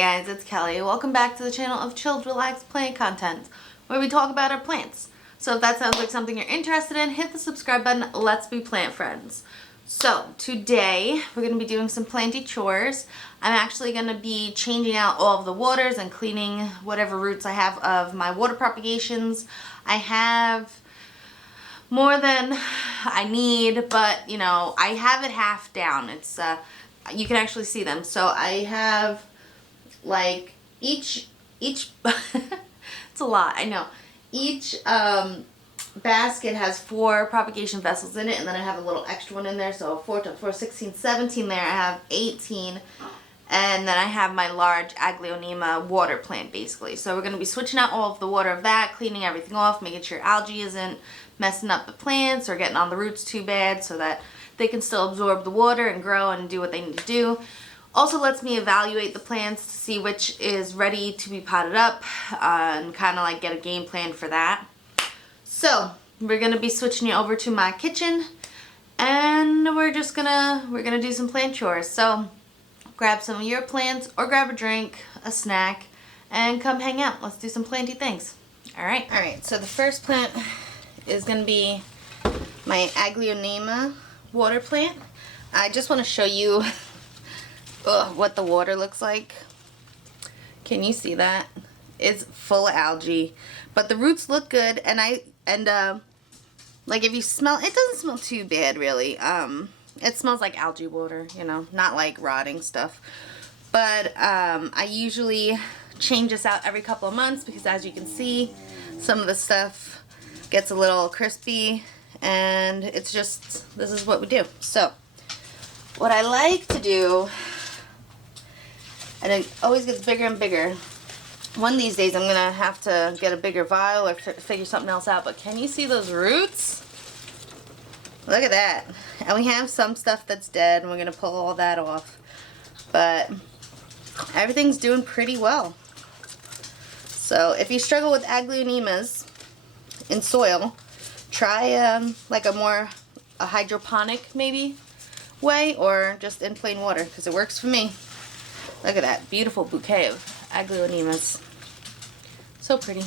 guys, it's Kelly. Welcome back to the channel of chilled, relaxed plant content, where we talk about our plants. So if that sounds like something you're interested in, hit the subscribe button. Let's be plant friends. So today we're going to be doing some planty chores. I'm actually going to be changing out all of the waters and cleaning whatever roots I have of my water propagations. I have more than I need, but you know, I have it half down. It's you can actually see them. So I have like each it's a lot, I know. Each basket has 4 propagation vessels in it, and then I have a little extra one in there, so 4 to 4, 16, 17 there. I have 18, and then I have my large Aglaonema water plant basically. So we're going to be switching out all of the water of that, cleaning everything off, making sure algae isn't messing up the plants or getting on the roots too bad, so that they can still absorb the water and grow and do what they need to do. Also lets me evaluate the plants to see which is ready to be potted up and kind of like get a game plan for that. So we're going to be switching you over to my kitchen, and we're gonna do some plant chores. So grab some of your plants or grab a drink, a snack, and come hang out. Let's do some planty things. Alright, so the first plant is going to be my Aglaonema water plant. I just want to show you what the water looks like. Can you see that? It's full of algae, but the roots look good, and like if you smell, it doesn't smell too bad really. It smells like algae water, you know, not like rotting stuff. But I usually change this out every couple of months because, as you can see, some of the stuff gets a little crispy, and it's just, this is what we do. So what I like to do, and it always gets bigger and bigger. One of these days I'm gonna have to get a bigger vial or figure something else out, but can you see those roots? Look at that. And we have some stuff that's dead, and we're gonna pull all that off, but everything's doing pretty well. So if you struggle with Aglaonemas in soil, try like a hydroponic maybe way, or just in plain water, because it works for me. Look at that beautiful bouquet of Aglaonemas. So pretty.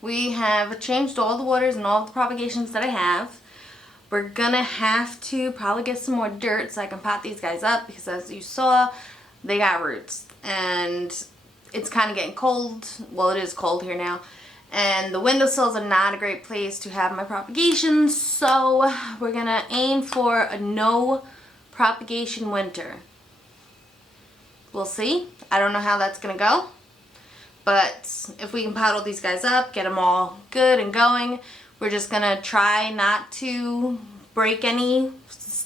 we have changed all the waters and all the propagations that I have. We're gonna have to probably get some more dirt so I can pot these guys up, because as you saw, they got roots. And it's kind of getting cold. Well, it is cold here now. And the windowsills are not a great place to have my propagations, so we're gonna aim for a no propagation winter. We'll see. I don't know how that's gonna go, but if we can paddle these guys up, get them all good and going, we're just gonna try not to break any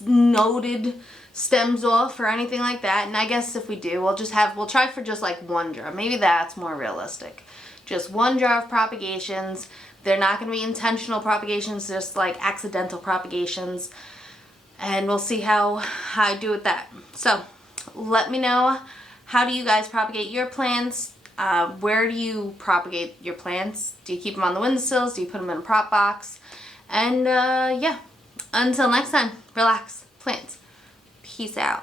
noted stems off or anything like that. And I guess if we do, we'll try for just like one jar. Maybe that's more realistic. Just one jar of propagations. They're not going to be intentional propagations, just like accidental propagations. And we'll see how I do with that. So let me know, how do you guys propagate your plants? Where do you propagate your plants? Do you keep them on the windowsills? Do you put them in a prop box? And yeah, until next time, relax, plants. Peace out.